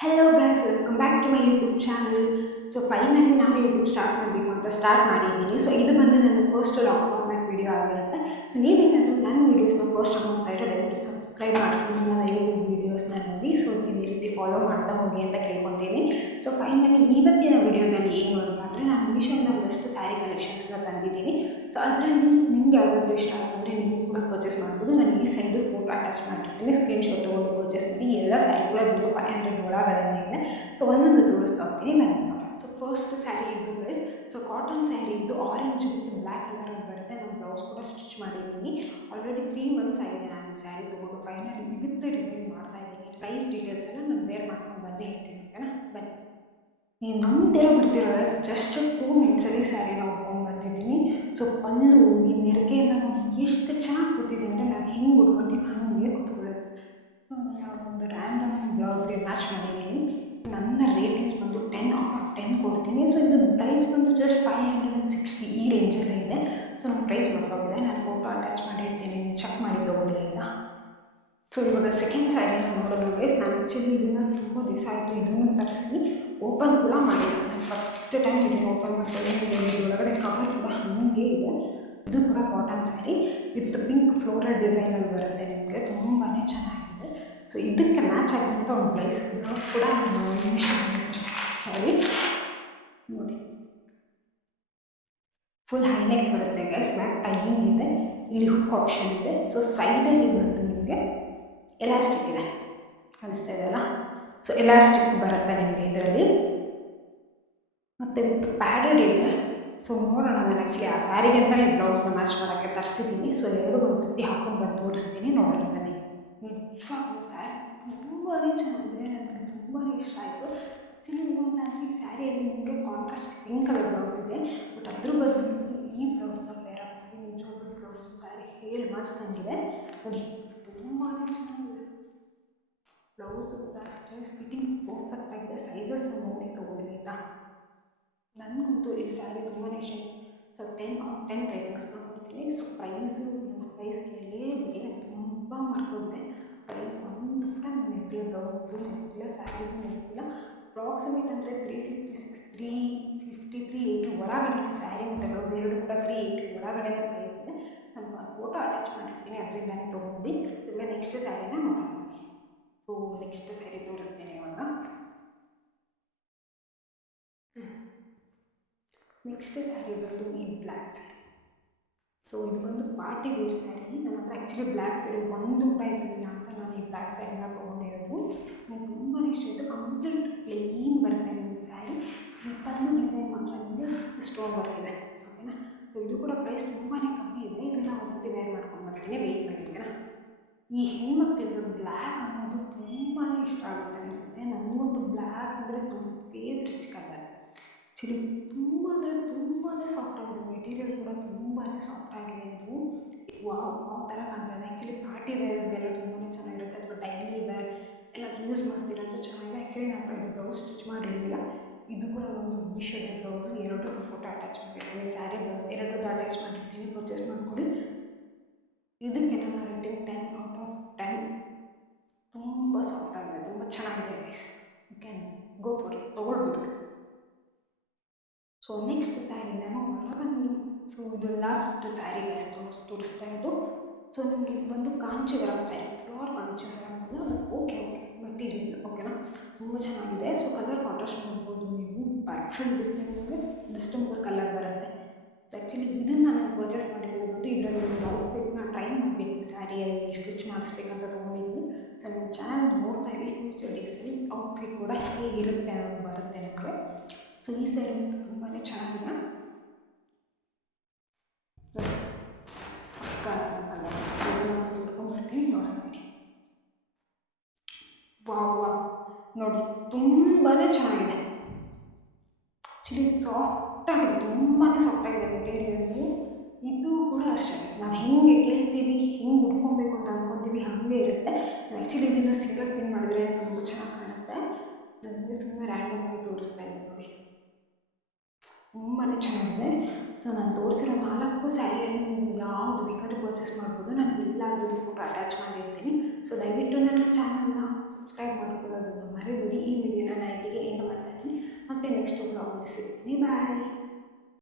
Hello guys, welcome back to my YouTube channel. So finally ನಾನು YouTube start ಮಾಡಬೇಕು ಅಂತ start ಮಾಡಿದ್ದೀನಿ. So ಇದು ಬಂದು ನನ್ನ ಫಸ್ಟ್ ಲಾಂಗ್ ಫಾರ್ಮ್ಯಾಟ್ ವೀಡಿಯೋ ಆಗಿರುತ್ತೆ. ಸೊ ನೀವೇನಾದರೂ ನನ್ನ ವೀಡಿಯೋಸ್ನ ಫಸ್ಟ್ ನೋಡ್ತಾ ಇರೋ ದಯವಿಟ್ಟು ಸಬ್ಸ್ಕ್ರೈಬ್ ಮಾಡ್ಕೊಂಡು ನನ್ನ ಯೂಟ್ಯೂಬ್ ವೀಡಿಯೋಸ್ನ ನೋಡಿ. ಸೊ ಇದೇ ರೀತಿ ಫಾಲೋ ಮಾಡ್ತಾ ಹೋಗಿ ಅಂತ ಕೇಳ್ಕೊತೀನಿ. ಸೊ ಫೈನಲಿ ಇವತ್ತಿನ ವೀಡಿಯೋದಲ್ಲಿ ಏನು ಅಂತಂದರೆ ನಾನು ಮೀಶೋಯಿಂದ ಒಂದಷ್ಟು ಸ್ಯಾರಿ ಕಲೆಕ್ಷನ್ಸ್ನ ತಂದಿದ್ದೀನಿ. ಸೊ ಅದರಲ್ಲಿ ನಿಮ್ಗೆ ಯಾವುದಾದ್ರೂ ಇಷ್ಟ ಅಂತಂದರೆ ನೀವು ಕೂಡ ಪರ್ಚೇಸ್ ಮಾಡ್ಬೋದು. ನಾನು ಈ ಸೈಡು ಫೋಟೋ ಅಟ್ಯಾಚ್ ಮಾಡಿರ್ತೀನಿ, ಸ್ಕ್ರೀನ್ಶಾಟ್ ತೊಗೊಂಡು ಪರ್ಚೇಸ್ ಮಾಡಿ. ಎಲ್ಲ ಸ್ಯಾರಿಗಳ ಬಿಟ್ಟು 500 ಒಳಗಡೆ ಇದೆ. ಸೊ ಒಂದೊಂದು ತೋರಿಸ್ತಾ ಹೋಗ್ತೀನಿ ನನಗೆ. ಸೊ ಫಸ್ಟ್ ಸ್ಯಾರಿ ಇದ್ದು ಗೈಸ್, ಸೊ ಕಾಟನ್ ಸ್ಯಾರಿ ಇದ್ದು ಆರೆಂಜ್ ವಿತ್ ಬ್ಲ್ಯಾಕ್ ಕಲರಲ್ಲಿ ಬರುತ್ತೆ. ನಾನು ಬ್ಲೌಸ್ ಕೂಡ ಸ್ಟಿಚ್ ಮಾಡಿದ್ದೀನಿ. ಆಲ್ರೆಡಿ 3 ಮಂತ್ಸ್ ಆಗಿದೆ ನಾನು ಸ್ಯಾರಿ ತೊಗೊಂಡು. ಫೈನಲಿ ಇವತ್ತು ರಿವೀಲ್ ಮಾಡ್ತಾ ಇದ್ದೀನಿ. ಪ್ರೈಸ್ ಡೀಟೇಲ್ಸ್ ಎಲ್ಲ ನಾನು ವೇರ್ ಮಾಡ್ಕೊಂಡು ಬಂದೇ ಹೇಳ್ತೀನಿ, ಓಕೆನಾ? ಬನ್ನಿ. ನೀವು ನಂಬ್ತಿರೋ ಬಿಡ್ತಿರೋ ಗೈಸ್, ಜಸ್ಟ್ 2 ಮಿನಿಟ್ಸಲ್ಲಿ ಸ್ಯಾರಿನ ಉಟ್ಕೊಂಡು ಬಂದಿದ್ದೀನಿ. ಸೊ ಪಲ್ಲು ಈ ನೆರಿಗೆ ಎಲ್ಲ ನೋಡಿ ಎಷ್ಟು ಚೆನ್ನಾಗಿ ಕೂತಿದೆ ಅಂದರೆ ನಾವು ಹೆಂಗೆ ಉಟ್ಕೊತೀವಿ ಹಂಗೆ ಕೂತ್ಕೊಳ್ಳೋದು. ಸೊ ನಾನು ಒಂದು ರ್ಯಾಂಡಮ್ ಬ್ಲೌಸ್ಗೆ ಮ್ಯಾಚ್ ಮಾಡಿದ್ದೀನಿ. ನನ್ನ ರೇಟಿಂಗ್ಸ್ ಬಂದು 10 ಔಟ್ ಆಫ್ 10 ಕೊಡ್ತೀನಿ. ಸೊ ಇದು ಪ್ರೈಸ್ ಬಂದು ಜಸ್ಟ್ 560 ಈ ರೇಂಜಲ್ಲೇ ಇದೆ. ಸೊ ನಾನು ಪ್ರೈಸ್ ಬರ್ತಾಗಿದೆ, ನಾನು ಫೋಟೋ ಅಟ್ಯಾಚ್ ಮಾಡಿರ್ತೀನಿ, ನೀವು ಚೆಕ್ ಮಾಡಿ ತೊಗೊಳ್ಳಿ ಆಯಿತಾ? ಸೊ ಇವಾಗ ಸೆಕೆಂಡ್ ಸ್ಯಾರಿ ನೋಡೋದು ಗೈಸ್, ನಾನು ಆ್ಯಕ್ಚುಲಿ ಇದನ್ನು ತುಂಬ ದಿವಸ ಆಯಿತು ಇದನ್ನು ತರಿಸಿ ಓಪನ್ ಕೂಡ ಮಾಡಿಲ್ಲ. ನಾನು ಫಸ್ಟ್ ಟೈಮ್ ಇದನ್ನು ಓಪನ್ ಮಾಡ್ತಾಯಿದ್ದೀನಿ. ಒಳಗಡೆ ಕವರ್ ಕೂಡ ಹಾಗೆ ಇದೆ. ಇದು ಕೂಡ cotton sari with pink floral ಡಿಸೈನಲ್ಲಿ ಬರುತ್ತೆ. ನಿಮಗೆ ತುಂಬಾ ಚೆನ್ನಾಗಿದೆ. ಸೊ ಇದಕ್ಕೆ ಮ್ಯಾಚ್ ಆಗಿದ್ದಂಥ ಒಂದು ಬ್ಲೌಸ್ ಕೂಡ ನಾನು ಸಾರಿ ನೋಡಿ, ಫುಲ್ ಹೈನೆಕ್ ಬರುತ್ತೆ ಗೈಸ್. ಬ್ಯಾಕ್ ಟೈಯಿಂಗ್ ಇದೆ, ಇಲ್ಲಿ ಹುಕ್ ಆಪ್ಷನ್ ಇದೆ. ಸೊ ಸೈಡಲ್ಲಿ ಬಂದು ನಿಮಗೆ ಎಲಾಸ್ಟಿಕ್ ಇದೆ, ಕಾಣಿಸ್ತಾ ಇದೆಯಲ್ಲ? ಸೊ ಎಲಾಸ್ಟಿಕ್ ಬರುತ್ತೆ ನಿಮಗೆ ಇದರಲ್ಲಿ, ಮತ್ತು ವಿತ್ ಪ್ಯಾಡೆಡ್ ಇದೆ. ಸೊ ನೋಡೋಣ, ನಾನು ಆ್ಯಕ್ಚುಲಿ ಆ ಸ್ಯಾರಿಗೆ ಅಂತಲೇ ಬ್ಲೌಸ್ನ ಮ್ಯಾಚ್ ಮಾಡೋಕ್ಕೆ ತರಿಸಿದ್ದೀನಿ. ಸೊ ಎರಡು ಒಂದು ಸತಿ ಹಾಕೊಂಡು ಬಂದು ತೋರಿಸ್ತೀನಿ, ನೋಡೋಣ ಬನ್ನಿ. ನಿಜವಾಗ್ಲೂ ಸ್ಯಾರಿ ತುಂಬಾ ಚೆನ್ನಾಗಿದೆ, ನನಗೆ ತುಂಬಾ ಇಷ್ಟ ಆಯಿತು. ಆ್ಯಕ್ಚುಲಿ ಏನಂತಂದರೆ ಈ ಸ್ಯಾರಿಯಲ್ಲಿ ನಿಮಗೆ ಕಾಂಟ್ರಾಸ್ಟ್ ಪಿಂಕ್ ಕಲರ್ ಬ್ಲೌಸ್ ಇದೆ, ಬಟ್ ಅದ್ರ ಬದಲು ಈ ಬ್ಲೌಸ್ನ ಪೇರ್ ಮಾಡಿ ನಿಜವಾಗ್ಲೂ ಬ್ಲೌಸ್ ಸ್ಯಾರಿ ಹೇಳಿ ಮಾಡಿಸಂಗಿದೆ ನೋಡಿ. ತುಂಬಾ ಚೆನ್ನಾಗಿದೆ ಬ್ಲೌಸು ಕೂಡ ಅಷ್ಟೇ, ಫಿಟ್ಟಿಂಗ್ ಪರ್ಫೆಕ್ಟ್ ಆಗಿದೆ. ಸೈಜಸ್ನ ನೋಡಿ ತೊಗೊಳ್ಳಿ ಆಯಿತಾ? ನನಗಂತೂ ಈ ಸ್ಯಾರಿ ತುಂಬಾ ಇಷ್ಟ. ಸೊ 10 ಔಟ್ 10 ರೇಟಿಂಗ್ಸ್ ತೊಗೊಳ್ತೀನಿ. ಸೊ ಪ್ರೈಸ್ ಕೇಳಲೇಬೇಡಿ, ನಾನು ತುಂಬ ಮರ್ತೋಗಿದೆ. ಪ್ರೈಸ್ ಒಂದು ಕೂಡ ನಾನು ನೆಟ್ಟಿಲ್ಲ, ಬ್ಲೌಸ್ದು ನೆಟ್ಟಿಲ್ಲ, ಸ್ಯಾರಿದು ನೆಟ್ಟಿಲ್ಲ. ಅಪ್ರಾಕ್ಸಿಮೇಟ್ ಅಂದರೆ 356 353 ಒಳಗಡೆ ಸ್ಯಾರಿ ಮತ್ತು ಬ್ಲೌಸ್ ಎರಡು ಕೂಡ 380 ಒಳಗಡೆ ಪ್ರೈಸ್ ಇದೆ. ನಾನು ಫೋಟೋ ಅಟ್ಯಾಚ್ ಮಾಡಿರ್ತೀನಿ, ಅದರಿಂದನೇ ತೊಗೊಂಡು. ಸೊ ಈಗ ನೆಕ್ಸ್ಟ್ ಸ್ಯಾರಿನ ನೋಡೋಣ. ಸೊ ನೆಕ್ಸ್ಟ್ ಸ್ಯಾರಿ ತೋರಿಸ್ತೀನಿ ಇವಾಗ. ನೆಕ್ಸ್ಟ್ ಸ್ಯಾರಿ ಬಂದು ಈ ಬ್ಲ್ಯಾಕ್ ಸ್ಯಾರಿ. ಸೊ ಇದು ಬಂದು ಪಾರ್ಟಿ ವೇರ್ ಸ್ಯಾರಿ. ನನ್ನ ಹತ್ರ ಆ್ಯಕ್ಚುಲಿ ಬ್ಲ್ಯಾಕ್ ಸ್ಯಾರಿ ಒಂದು ಕೂಡ ಇದ್ದಿಲ್ಲ ಅಂತ ನಾನು ಈ ಬ್ಲ್ಯಾಕ್ ಸ್ಯಾರಿನ ತೊಗೊಂಡಿರೋದು. ನನಗೆ ತುಂಬಾ ಇಷ್ಟ ಆಯಿತು. ಕಂಪ್ಲೀಟ್ ಪ್ಲೇನ್ ಬರುತ್ತೆ ನಿಮಗೆ ಸ್ಯಾರಿ. ಈ ಪಲ್ಲು ಡಿಸೈನ್ ಮಾತ್ರ ನಿಮಗೆ ಸ್ಟೋನ್ ವರ್ಕ್ ಇದೆ, ಓಕೆನಾ? ಸೊ ಇದು ಕೂಡ ಪ್ರೈಸ್ ತುಂಬಾ ಕಮ್ಮಿ ಇದೆ. ಇದನ್ನು ಒಂದ್ಸತಿ ವೇರ್ ಮಾಡ್ಕೊಂಡು ಬರ್ತೀನಿ, ವೆಯ್ಟ್ ಮಾಡಿ, ಓಕೆನಾ? ಈ ಹೆಣ್ಮಕ್ಳಿಗೆ ಬ್ಲ್ಯಾಕ್ ಅನ್ನೋದು ತುಂಬಾ ಇಷ್ಟ ಆಗುತ್ತೆ ಅನಿಸುತ್ತೆ. ನನಗಂತೂ ಬ್ಲ್ಯಾಕ್ ಅಂದರೆ ಫೇವ್ರೆಟ್ ಕಲರ್. ಆ್ಯಕ್ಚುಲಿ ತುಂಬ ಅಂದರೆ ತುಂಬಾ ಸಾಫ್ಟ್ ಆಗಿದೆ, ಮೆಟೀರಿಯಲ್ ಕೂಡ ತುಂಬಾ ಸಾಫ್ಟ್ ಆಗಿದೆ. ಇದು ವಾವ್ ಥರ ಕಾಣ್ತದೆ. ಆ್ಯಕ್ಚುಲಿ ಪಾರ್ಟಿ ವೇರ್ಸ್ಗೆಲ್ಲ ತುಂಬಾ ಚೆನ್ನಾಗಿರುತ್ತೆ, ಅಥವಾ ಡೈಲಿ ವೇರ್ ಎಲ್ಲ ಯೂಸ್ ಮಾಡ್ತೀರಂದ್ರೆ ಚೆನ್ನಾಗಿದೆ. ಆ್ಯಕ್ಚುಲಿ ನಾನು ಇದು ಬ್ಲೌಸ್ ಸ್ಟಿಚ್ ಮಾಡಿರಲಿಲ್ಲ. ಇದು ಕೂಡ ಒಂದು ಮೀಶೋದ ಬ್ಲೌಸು, ಎರಡರದ್ದು ಫೋಟೋ ಅಟ್ಯಾಚ್ ಮಾಡಿರ್ತೀನಿ. ಸ್ಯಾರಿ ಬ್ಲೌಸ್ ಎರಡರದ್ದು ಅಟ್ಯಾಚ್ ಮಾಡಿರ್ತೀನಿ, ಪರ್ಚೇಸ್ ಮಾಡಿಕೊಡಿ. ಇದಕ್ಕೆ ನಾನು ರೇಟಿಂಗ್ 10 ಔಟ್ ಆಫ್ 10. ತುಂಬ ಸಾಫ್ಟ್ ಆಗಿದೆ, ತುಂಬ ಚೆನ್ನಾಗಿದೆ guys. You can go for it, ತೊಗೊಳ್ಬೋದು. ಸೊ ನೆಕ್ಸ್ಟ್ ಸ್ಯಾರಿ ನಾನು ಬನ್ನಿ. ಸೊ ಇದು ಲಾಸ್ಟ್ ಸ್ಯಾರಿ ಗೈಸ್ ತೋರಿಸ್ತಾ ಇದ್ದು. ಸೊ ನಿಮಗೆ ಇದು ಬಂದು ಕಾಂಚೀವರಂ ಸ್ಯಾರಿ, ಪ್ಯೂರ್ ಕಾಂಚೀವರಂ ಅಲ್ಲ, ಓಕೆ ಮೆಟೀರಿಯಲ್, ಓಕೆನಾ? ತುಂಬ ಚೆನ್ನಾಗಿದೆ. ಸೊ ಕಲರ್ ಕಾಂಟ್ರಾಸ್ಟ್ ನೋಡ್ಬೋದು ನೀವು. ಪರ್ಫೆಕ್ಟ್ ಬಿಟ್ಟು ನಿಮಗೆ ಡಿಸ್ಟಂಬರ್ ಕಲರ್ ಬರುತ್ತೆ. ಸೊ ಆ್ಯಕ್ಚುಲಿ ಇದನ್ನು ನಾನು ಪರ್ಚೇಸ್ ಮಾಡಿರೋದು ಇದರಲ್ಲಿ ಒಂದು ಔಟ್ಫಿಟ್ನ ಟ್ರೈ ಮಾಡಬೇಕು, ಸ್ಯಾರಿಯಲ್ಲಿ ಸ್ಟಿಚ್ ಮಾಡಿಸ್ಬೇಕಂತ ತೊಗೊಂಡಿದ್ದೀನಿ. ಸೊ ನಿಮ್ಮ ಚಾನಲ್ ನೋಡ್ತಾ ಇರಿ, ಫ್ಯೂಚರ್ ಡೇಸಲ್ಲಿ ಔಟ್ಫಿಟ್ ಕೂಡ ಹೇಗಿರುತ್ತೆ ಅನ್ನೋದು ಬರುತ್ತೆ ನಿಮಗೆ. ಸೊ ಈ ಸ್ಯಾರಿ ಅಂತೂ ತುಂಬಾ ಚೆನ್ನಾಗಿದೆ. ಉಟ್ಕೊಂಡ್ಬರ್ತೀನಿ, ನೋಡೋಣ ನೋಡಿ. ವಾವ್ ನೋಡಿ, ತುಂಬಾ ಚೆನ್ನಾಗಿದೆ. ಆ್ಯಕ್ಚುಲಿ ಸಾಫ್ಟ್ ಆಗಿದೆ, ತುಂಬಾ ಸಾಫ್ಟ್ ಆಗಿದೆ ಮೆಟೀರಿಯಲ್ಲು. ಇದು ಕೂಡ ಅಷ್ಟೇ, ನಾವು ಹೆಂಗೆ ಕೇಳ್ತೀವಿ, ಹೆಂಗೆ ಉಟ್ಕೊಬೇಕು ಅಂತ ಅಂದ್ಕೊತೀವಿ ಹಾಗೆ ಇರುತ್ತೆ. ಆ್ಯಕ್ಚುಲಿ ಇದನ್ನು ಸಿಂಗಲ್ ಪಿನ್ ಮಾಡಿದ್ರೆ ತುಂಬ ಚೆನ್ನಾಗಿ ಕಾಣುತ್ತೆ. ನನಗೆ ಸುಮ್ಮನೆ ರ್ಯಾಂಡಮ್ ಆಗಿ ತೋರಿಸ್ತಾ ಇದ್ದೀನಿ ನೋಡಿ, ತುಂಬಾ ಚೆನ್ನಾಗಿದೆ. ಸೊ ನಾನು ತೋರಿಸಿರೋ 4 ಸ್ಯಾರಿಯಲ್ಲಿ ನೀವು ಯಾವುದು ಬೇಕಾದ್ರೂ ಪರ್ಚೇಸ್ ಮಾಡ್ಬೋದು. ನಾನು ಎಲ್ಲಾದ್ರದ್ದು ಫೋಟೋ ಅಟ್ಯಾಚ್ ಮಾಡಿರ್ತೀನಿ. ಸೊ ದಯವಿಟ್ಟು ನನ್ನ ಚಾನಲ್ನ ಸಬ್ಸ್ಕ್ರೈಬ್ ಮಾಡಿಕೊಳ್ಳೋದನ್ನು ಮರಿಬೇಡಿ. ಈ ವಿಡಿಯೋನ ನಾನು ಇಲ್ಲಿಗೆ ಎಂಡ್ ಮಾಡ್ತಾ ಇದ್ದೀನಿ. ಮತ್ತೆ ನೆಕ್ಸ್ಟ್ ಬ್ಲಾಗಲ್ಲಿ ಸಿಗ್ತೀನಿ.